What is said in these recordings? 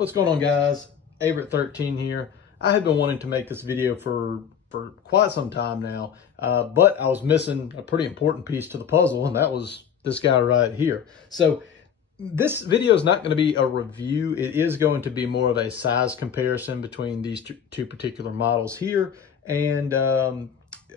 What's going on, guys? Averett13 here. I have been wanting to make this video for quite some time now, but I was missing a pretty important piece to the puzzle, and that was this guy right here. So this video is not going to be a review. It is going to be more of a size comparison between these two particular models here, and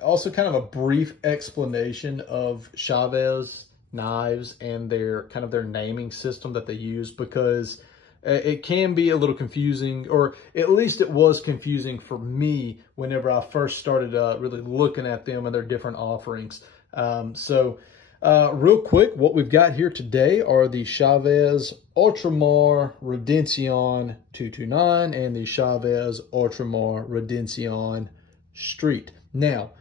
also kind of a brief explanation of Chaves knives and their naming system that they use, because it can be a little confusing, or at least it was confusing for me whenever I first started really looking at them and their different offerings. Real quick, what we've got here today are the Chaves Ultramar Redencion 229 and the Chaves Ultramar Redencion Street. Now,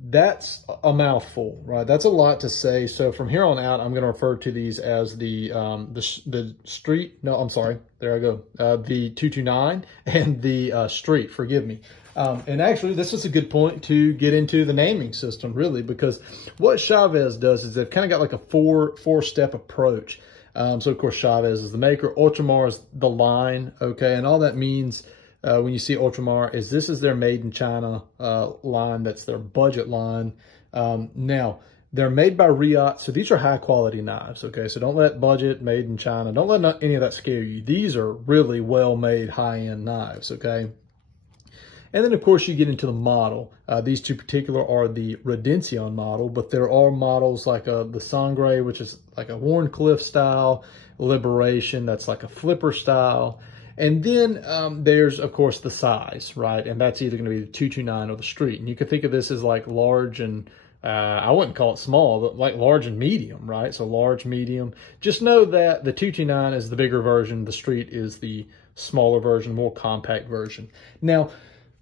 that's a mouthful, right? That's a lot to say. So from here on out, I'm going to refer to these as the street. No, I'm sorry. There I go. The 229 and the street. Forgive me. And actually, this is a good point to get into the naming system, really, because what Chaves does is they've kind of got like a four-step approach. So of course, Chaves is the maker. Ultramar is the line. Okay, and all that means, when you see Ultramar, is this is their made in China line. That's their budget line. Now, they're made by Riot, so these are high quality knives, okay? So don't let budget, made in China, don't let any of that scare you. These are really well made high-end knives, okay? And then, of course, you get into the model. These two particular are the Redencion model, but there are models like the Sangre, which is like a Warncliffe style, Liberation, that's like a flipper style. And then there's, of course, the size, right? And that's either going to be the 229 or the street. And you can think of this as like large and, I wouldn't call it small, but like large and medium, right? So large, medium. Just know that the 229 is the bigger version. The street is the smaller version, more compact version. Now,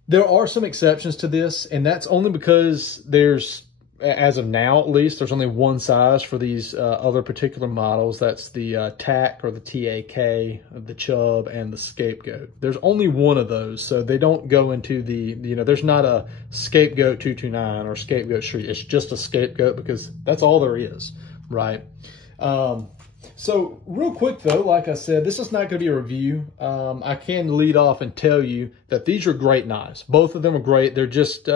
there are some exceptions to this, and that's only because there's, as of now at least, there's only one size for these other particular models. That's the TAC or the TAK, the Chub, and the Scapegoat. There's only one of those, so they don't go into the, there's not a Scapegoat 229 or Scapegoat Street. It's just a Scapegoat because that's all there is, right? So real quick though, like I said, this is not going to be a review. I can lead off and tell you that these are great knives. Both of them are great. They're just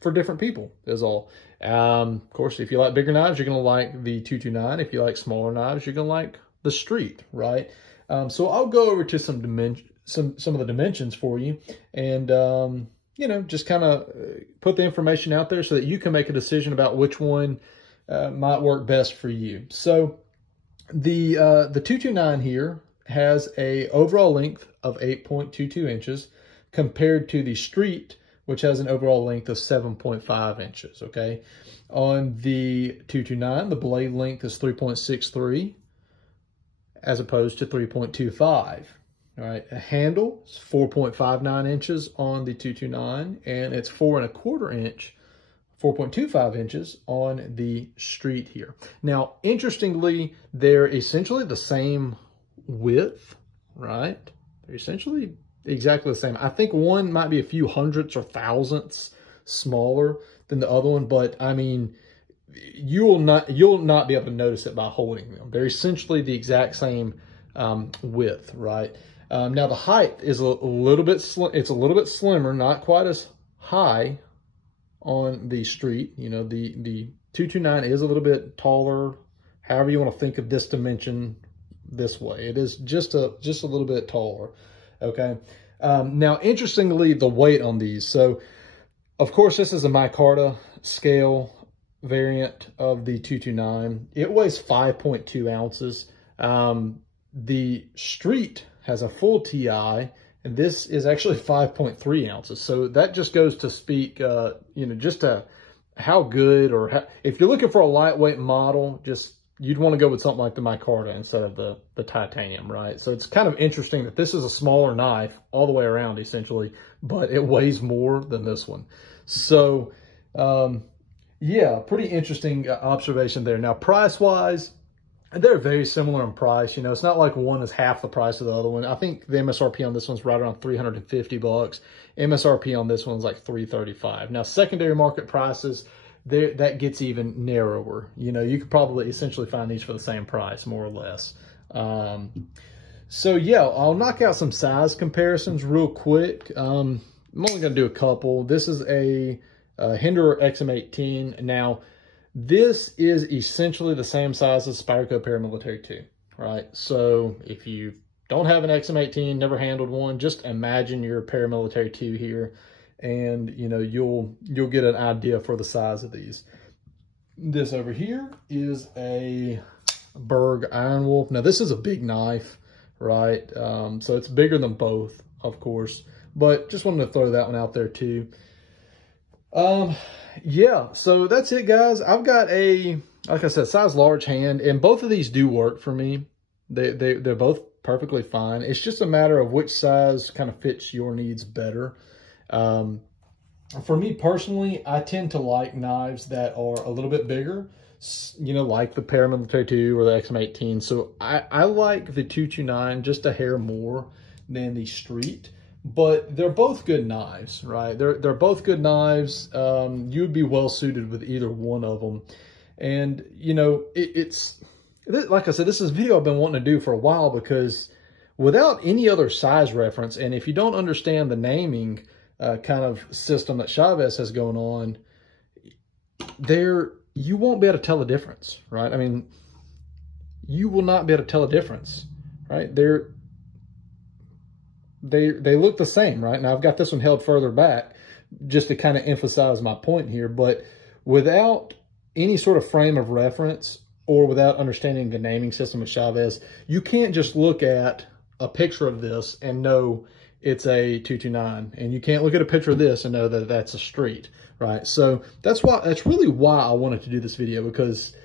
for different people is all. Of course, if you like bigger knives, you're going to like the 229. If you like smaller knives, you're going to like the street, right? So I'll go over to some of the dimensions for you, and just kind of put the information out there so that you can make a decision about which one might work best for you. So the 229 here has a overall length of 8.22 inches compared to the street, which has an overall length of 7.5 inches, okay? On the 229, the blade length is 3.63 as opposed to 3.25, all right? A handle is 4.59 inches on the 229, and it's 4.25 inches on the street here. Now, interestingly, they're essentially the same width, right? They're essentially exactly the same. I think one might be a few hundredths or thousandths smaller than the other one, but I mean, you'll not be able to notice it by holding them. They're essentially the exact same width, right? Now the height is a little bit it's a little bit slimmer, not quite as high on the street. The 229 is a little bit taller. However you want to think of this dimension this way, it is just a little bit taller. Okay. Now, interestingly, the weight on these. So, of course, this is a micarta scale variant of the 229. It weighs 5.2 ounces. The street has a full TI, and this is actually 5.3 ounces. So that just goes to speak, just to how good, or if you're looking for a lightweight model, you'd want to go with something like the micarta instead of the titanium, right? So it's kind of interesting that this is a smaller knife all the way around, essentially, but it weighs more than this one. So, yeah, pretty interesting observation there. Now, price-wise, they're very similar in price. It's not like one is half the price of the other one. I think the MSRP on this one's right around $350. MSRP on this one's like $335. Now, secondary market prices, that gets even narrower. You could probably essentially find these for the same price, more or less. So yeah, I'll knock out some size comparisons real quick. I'm only going to do a couple. This is a Hinderer XM18. Now, this is essentially the same size as Spyderco Paramilitary 2, right? So if you don't have an XM18, never handled one, just imagine your Paramilitary 2 here, and you know, you'll get an idea for the size of these. This over here is a Berg Iron Wolf. Now, this is a big knife, right? So it's bigger than both, of course, but just wanted to throw that one out there too. Yeah, so that's it, guys. I've got a, like I said, size large hand, and both of these do work for me. They're both perfectly fine. It's just a matter of which size kind of fits your needs better. For me personally, I tend to like knives that are a little bit bigger, you know, like the Paramilitary 2 or the XM18. So I like the 229 just a hair more than the Street. But they're both good knives, right? They're both good knives. You'd be well suited with either one of them. And, you know, it's like I said, this is a video I've been wanting to do for a while, because without any other size reference, and if you don't understand the naming kind of system that Chaves has going on, you won't be able to tell the difference, right? I mean, you will not be able to tell a difference, right? They look the same, right? Now, I've got this one held further back just to kind of emphasize my point here, but without any sort of frame of reference or without understanding the naming system of Chaves, you can't just look at a picture of this and know it's a 229, and you can't look at a picture of this and know that that's a Street, right? So that's really why I wanted to do this video, because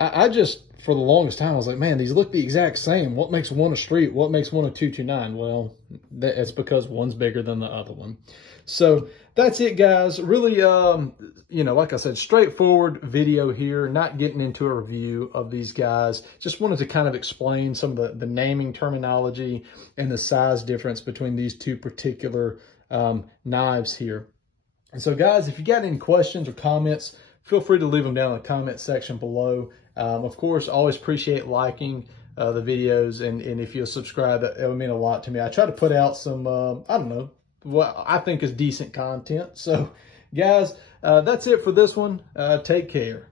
I just, for the longest time, I was like, man, these look the exact same. What makes one a Street? What makes one a 229? Well, it's because one's bigger than the other one. So that's it, guys. Really, you know, like I said, straightforward video here, not getting into a review of these guys. Just wanted to kind of explain some of the naming terminology and the size difference between these two particular knives here. And so, guys, if you got any questions or comments, feel free to leave them down in the comment section below. Of course, I always appreciate liking the videos, and if you'll subscribe, that would mean a lot to me. I try to put out some, I don't know, what I think is decent content. So, guys, that's it for this one. Take care.